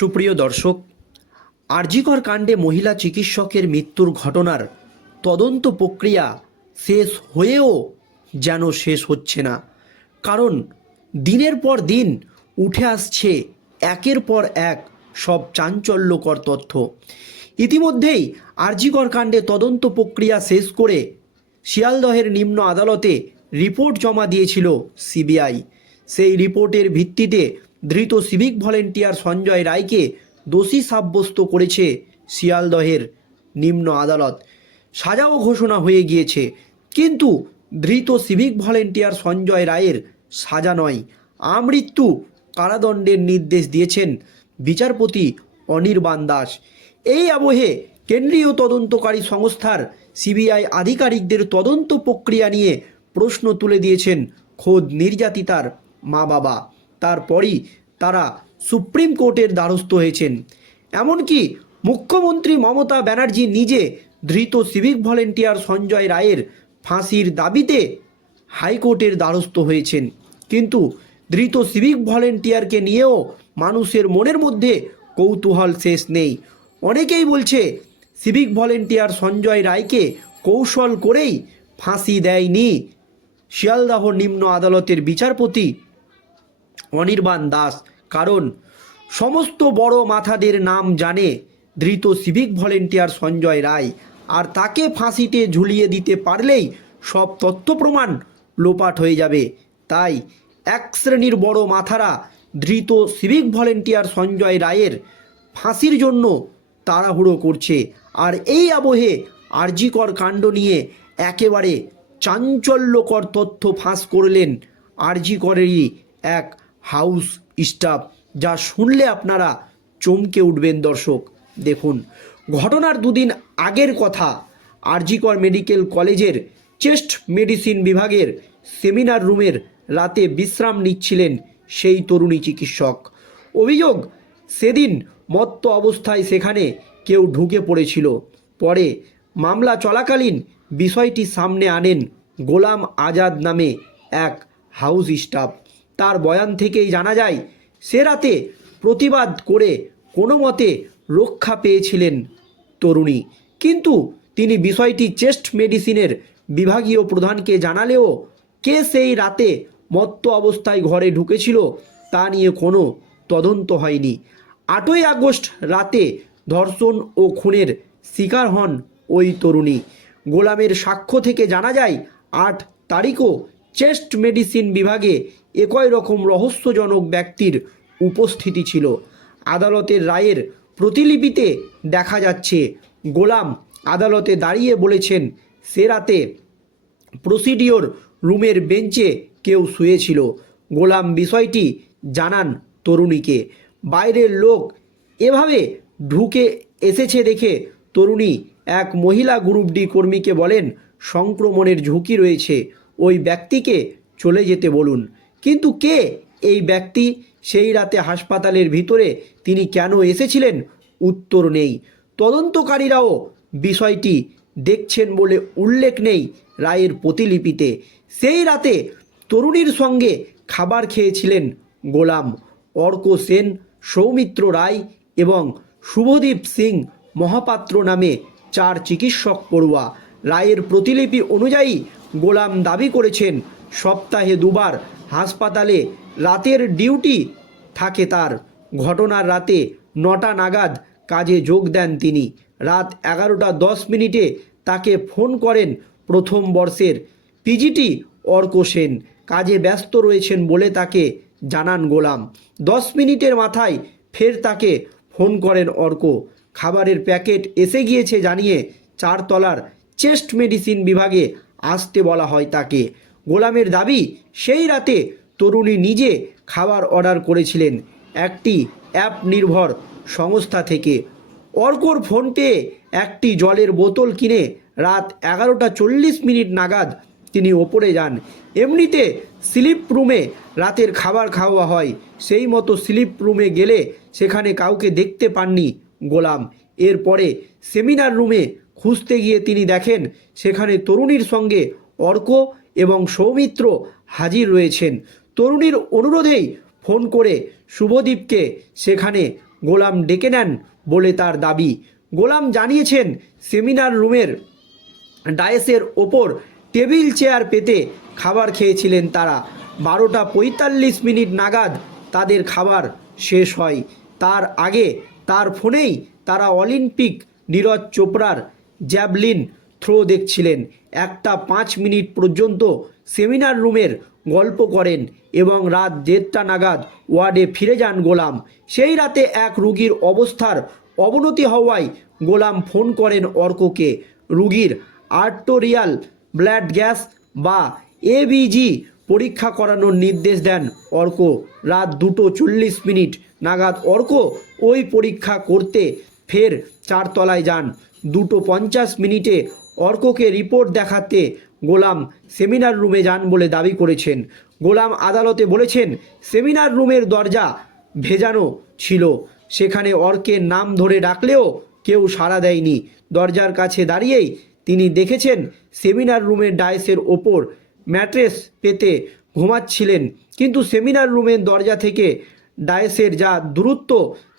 সুপ্রিয় দর্শক, আরজিকর কাণ্ডে মহিলা চিকিৎসকের মৃত্যুর ঘটনার তদন্ত প্রক্রিয়া শেষ হয়েও যেন শেষ হচ্ছে না। কারণ দিনের পর দিন উঠে আসছে একের পর এক সব চাঞ্চল্যকর তথ্য। ইতিমধ্যেই আরজিকর কাণ্ডে তদন্ত প্রক্রিয়া শেষ করে শিয়ালদহের নিম্ন আদালতে রিপোর্ট জমা দিয়েছিল সিবিআই। সেই রিপোর্টের ভিত্তিতে ধৃত সিভিক ভলেন্টিয়ার সঞ্জয় রায়কে দোষী সাব্যস্ত করেছে শিয়ালদহের নিম্ন আদালত। সাজাও ঘোষণা হয়ে গিয়েছে, কিন্তু ধৃত সিভিক ভলেন্টিয়ার সঞ্জয় রায়ের সাজা নয়। আমৃত্যু কারাদণ্ডের নির্দেশ দিয়েছেন বিচারপতি অনির্বাণ দাস। এই আবহে কেন্দ্রীয় তদন্তকারী সংস্থার সিবিআই আধিকারিকদের তদন্ত প্রক্রিয়া নিয়ে প্রশ্ন তুলে দিয়েছেন খোদ নির্যাতিতার মা বাবা তারপরই তারা সুপ্রিম কোর্টের দ্বারস্থ হয়েছেন। এমনকি মুখ্যমন্ত্রী মমতা ব্যানার্জি নিজে ধৃত সিভিক ভলেন্টিয়ার সঞ্জয় রায়ের ফাঁসির দাবিতে হাইকোর্টের দ্বারস্থ হয়েছেন। কিন্তু ধৃত সিভিক ভলেন্টিয়ারকে নিয়েও মানুষের মনের মধ্যে কৌতূহল শেষ নেই। অনেকেই বলছে সিভিক ভলেন্টিয়ার সঞ্জয় রায়কে কৌশল করেই ফাঁসি দেয়নি। শিয়ালদাহ নিম্ন আদালতের বিচারপতি অনির্বাণ দাস। কারণ সমস্ত বড় মাথাদের নাম জানে ধৃত সিভিক ভলেন্টিয়ার সঞ্জয় রায়। আর তাকে ফাঁসিতে ঝুলিয়ে দিতে পারলেই সব তথ্য প্রমাণ লোপাট হয়ে যাবে। তাই এক শ্রেণির বড় মাথারা ধৃত সিভিক ভলেন্টিয়ার সঞ্জয় রায়ের ফাঁসির জন্য তাড়াহুড়ো করছে। আর এই আবহে আরজিকর কাণ্ড নিয়ে একেবারে চাঞ্চল্যকর তথ্য ফাঁস করলেন আরজিকরেরই এক হাউস স্টাফ, যা শুনলে আপনারা চমকে উঠবেন দর্শক। দেখুন, ঘটনার দুদিন আগের কথা, আরজিকর মেডিকেল কলেজের চেস্ট মেডিসিন বিভাগের সেমিনার রুমের রাতে বিশ্রাম নিচ্ছিলেন সেই তরুণী চিকিৎসক। অভিযোগ, সেদিন মত্ত অবস্থায় সেখানে কেউ ঢুকে পড়েছিল। পরে মামলা চলাকালীন বিষয়টি সামনে আনেন গোলাম আজাদ নামে এক হাউস স্টাফ। তার বয়ান থেকেই জানা যায়, সে রাতে প্রতিবাদ করে কোনো মতে রক্ষা পেয়েছিলেন তরুণী। কিন্তু তিনি বিষয়টি চেস্ট মেডিসিনের বিভাগীয় প্রধানকে জানালেও কে সেই রাতে মত্ত অবস্থায় ঘরে ঢুকেছিল তা নিয়ে কোনো তদন্ত হয়নি। আটই আগস্ট রাতে ধর্ষণ ও খুনের শিকার হন ওই তরুণী। গোলামের সাক্ষ্য থেকে জানা যায়, আট তারিখও চেস্ট মেডিসিন বিভাগে একই রকম রহস্যজনক ব্যক্তির উপস্থিতি ছিল। আদালতের রায়ের প্রতিলিপিতে দেখা যাচ্ছে, গোলাম আদালতে দাঁড়িয়ে বলেছেন, সে রাতে প্রসিডিওর রুমের বেঞ্চে কেউ শুয়েছিল। গোলাম বিষয়টি জানান তরুণীকে। বাইরের লোক এভাবে ঢুকে এসেছে দেখে তরুণী এক মহিলা গ্রুপ ডি কর্মীকে বলেন, সংক্রমণের ঝুঁকি রয়েছে। ওই ব্যক্তিকে চলে যেতে বলুন। কিন্তু কে এই ব্যক্তি? সেই রাতে হাসপাতালের ভিতরে তিনি কেন এসেছিলেন? উত্তর নেই। তদন্তকারীরাও বিষয়টি দেখছেন বলে উল্লেখ নেই রায়ের প্রতিলিপিতে। সেই রাতে তরুণীর সঙ্গে খাবার খেয়েছিলেন গোলাম, অর্ক সেন, সৌমিত্র রায় এবং শুভদীপ সিং মহাপাত্র নামে চার চিকিৎসক পড়ুয়া। রায়ের প্রতিলিপি অনুযায়ী গোলাম দাবি করেছেন, সপ্তাহে দুবার হাসপাতালে রাতের ডিউটি থাকে তার। ঘটনার রাতে নটা নাগাদ কাজে যোগ দেন তিনি। রাত এগারোটা দশ মিনিটে তাকে ফোন করেন প্রথম বর্ষের পিজিটি অর্ক সেন। কাজে ব্যস্ত রয়েছেন বলে তাকে জানান গোলাম। দশ মিনিটের মাথায় ফের তাকে ফোন করেন অর্ক। খাবারের প্যাকেট এসে গিয়েছে জানিয়ে চারতলার চেস্ট মেডিসিন বিভাগে আসতে বলা হয় তাকে। গোলামের দাবি, সেই রাতে তরুণী নিজে খাবার অর্ডার করেছিলেন একটি অ্যাপ নির্ভর সংস্থা থেকে। অর্কর ফোন পেয়ে একটি জলের বোতল কিনে রাত এগারোটা চল্লিশ মিনিট নাগাদ তিনি ওপরে যান। এমনিতে স্লিপ রুমে রাতের খাবার খাওয়া হয়। সেই মতো স্লিপ রুমে গেলে সেখানে কাউকে দেখতে পাননি গোলাম। এরপরে সেমিনার রুমে খুঁজতে গিয়ে তিনি দেখেন সেখানে তরুণীর সঙ্গে অর্ক এবং সৌমিত্র হাজির রয়েছেন। তরুণীর অনুরোধেই ফোন করে শুভদীপকে সেখানে গোলাম ডেকে নেন বলে তার দাবি। গোলাম জানিয়েছেন, সেমিনার রুমের ডায়েসের ওপর টেবিল চেয়ার পেতে খাবার খেয়েছিলেন তারা। বারোটা পঁয়তাল্লিশ মিনিট নাগাদ তাদের খাবার শেষ হয়। তার আগে তার ফোনেই তারা অলিম্পিক নীরজ চোপড়ার জ্যাভলিন থ্রো দেখছিলেন। একটা পাঁচ মিনিট পর্যন্ত সেমিনার রুমের গল্প করেন এবং রাত দেড়টা নাগাদ ওয়ার্ডে ফিরে যান গোলাম। সেই রাতে এক রুগীর অবস্থার অবনতি হওয়ায় গোলাম ফোন করেন অর্ককে। রুগীর আর্টোরিয়াল ব্লাড গ্যাস বা এবিজি পরীক্ষা করানোর নির্দেশ দেন অর্ক। রাত দুটো চল্লিশ মিনিট নাগাদ অর্ক ওই পরীক্ষা করতে ফের চারতলায় যান। দুটো পঞ্চাশ মিনিটে অর্ককে রিপোর্ট দেখাতে গোলাম সেমিনার রুমে যান বলে দাবি করেছেন। গোলাম আদালতে বলেছেন, সেমিনার রুমের দরজা ভেজানো ছিল। সেখানে অর্কের নাম ধরে ডাকলেও কেউ সাড়া দেয়নি। দরজার কাছে দাঁড়িয়েই তিনি দেখেছেন, সেমিনার রুমের ডায়েসের ওপর ম্যাট্রেস পেতে ঘুমাচ্ছিলেন। কিন্তু সেমিনার রুমের দরজা থেকে ডায়েসের যা দূরত্ব,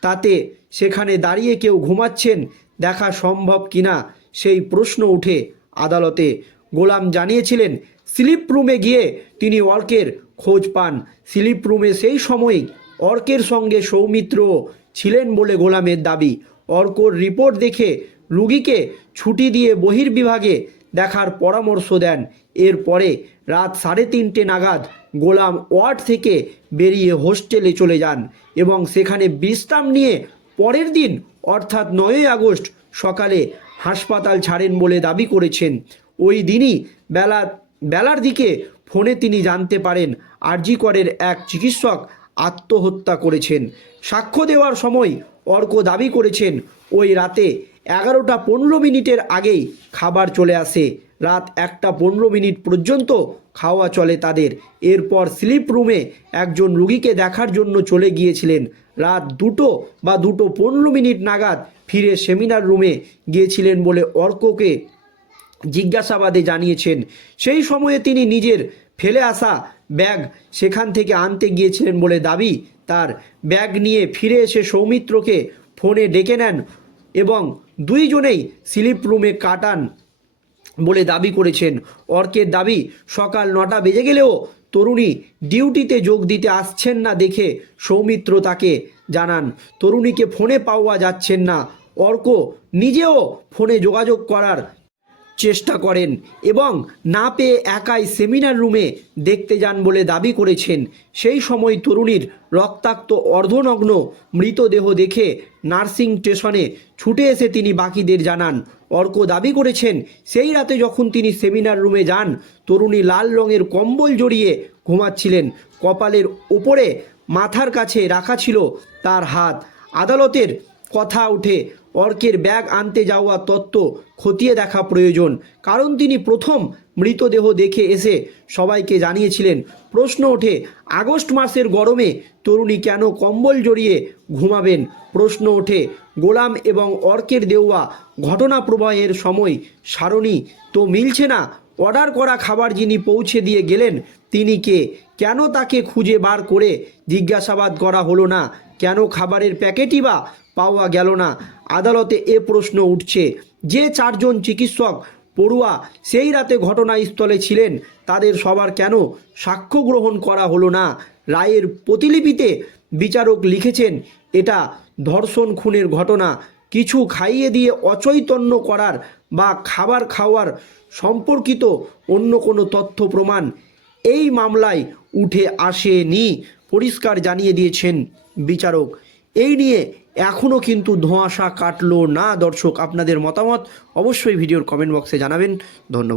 তাতে সেখানে দাঁড়িয়ে কেউ ঘুমাচ্ছেন দেখা সম্ভব কিনা সেই প্রশ্ন উঠে আদালতে। গোলাম জানিয়েছিলেন, স্লিপ রুমে গিয়ে তিনি অর্কের খোঁজ পান। স্লিপ রুমে সেই সময়ই অর্কের সঙ্গে সৌমিত্র ছিলেন বলে গোলামের দাবি। অর্কর রিপোর্ট দেখে রুগীকে ছুটি দিয়ে বহির্বিভাগে দেখার পরামর্শ দেন। এরপরে রাত সাড়ে তিনটে নাগাদ গোলাম ওয়ার্ড থেকে বেরিয়ে হোস্টেলে চলে যান এবং সেখানে বিশ্রাম নিয়ে পরের দিন, অর্থাৎ নয়ই আগস্ট, সকালে হাসপাতাল ছাড়েন বলে দাবি করেছেন। ওই দিনই বেলা, বেলার দিকে ফোনে তিনি জানতে পারেন আরজিকরের এক চিকিৎসক আত্মহত্যা করেছেন। সাক্ষ্য দেওয়ার সময় অর্ক দাবি করেছেন, ওই রাতে এগারোটা পনেরো মিনিটের আগেই খাবার চলে আসে। রাত একটা পনেরো মিনিট পর্যন্ত খাওয়া চলে তাদের। এরপর স্লিপ রুমে একজন রুগীকে দেখার জন্য চলে গিয়েছিলেন। রাত দুটো বা দুটো পনেরো মিনিট নাগাদ ফিরে সেমিনার রুমে গিয়েছিলেন বলে অর্ককে জিজ্ঞাসাবাদে জানিয়েছেন। সেই সময়ে তিনি নিজের ফেলে আসা ব্যাগ সেখান থেকে আনতে গিয়েছিলেন বলে দাবি। তার ব্যাগ নিয়ে ফিরে এসে সৌমিত্রকে ফোনে ডেকে নেন এবং দুইজনেই স্লিপ রুমে কাটান। বলে দাবি করেছেন। অর্কের দাবি, সকাল নটা বেজে গেলেও তরুণী ডিউটিতে যোগ দিতে আসছেন না দেখে সৌমিত্র তাকে জানান, তরুণীকে ফোনে পাওয়া যাচ্ছেন না। অর্ক নিজেও ফোনে যোগাযোগ করার চেষ্টা করেন এবং না পেয়ে একাই সেমিনার রুমে দেখতে যান বলে দাবি করেছেন। সেই সময় তরুণীর রক্তাক্ত অর্ধনগ্ন মৃতদেহ দেখে নার্সিং স্টেশনে ছুটে এসে তিনি বাকিদের জানান। অর্ক দাবি করেছেন, সেই রাতে যখন তিনি সেমিনার রুমে যান, তরুণী লাল রঙের কম্বল জড়িয়ে ঘুমাচ্ছিলেন। কপালের ওপরে মাথার কাছে রাখা ছিল তার হাত। আদালতের কথা উঠে অর্কের ব্যাগ আনতে যাওয়া তত্ত্ব খতিয়ে দেখা প্রয়োজন। কারণ তিনি প্রথম মৃতদেহ দেখে এসে সবাইকে জানিয়েছিলেন, প্রশ্ন ওঠে, আগস্ট মাসের গরমে তরুণী কেন কম্বল জড়িয়ে ঘুমাবেন? প্রশ্ন ওঠে, গোলাম এবং অর্কের দেওয়া ঘটনা প্রবাহের সময় সারণী তো মিলছে না, অর্ডার করা খাবার যিনি পৌঁছে দিয়ে গেলেন, তিনি কে? কেন তাকে খুঁজে বার করে জিজ্ঞাসাবাদ করা হলো না? কেন খাবারের প্যাকেটই বা পাওয়া গেল না। আদালতে এ প্রশ্ন উঠছে। যে চারজন চিকিৎসক পড়ুয়া সেই রাতে ঘটনাস্থলে ছিলেন, তাদের সবার কেন সাক্ষ্য গ্রহণ করা হলো না? রায়ের প্রতিলিপিতে বিচারক লিখেছেন, এটা ধর্ষণ খুনের ঘটনা। কিছু খাইয়ে দিয়ে অচৈতন্য করার বা খাবার খাওয়ার সম্পর্কিত অন্য কোনো তথ্য প্রমাণ এই মামলায় উঠে আসেনি, পরিষ্কার জানিয়ে দিয়েছেন বিচারক। এই নিয়ে এখনও কিন্তু ধোঁয়াশা কাটলো না দর্শক, আপনাদের মতামত অবশ্যই ভিডিওর কমেন্ট বক্সে জানাবেন। ধন্যবাদ।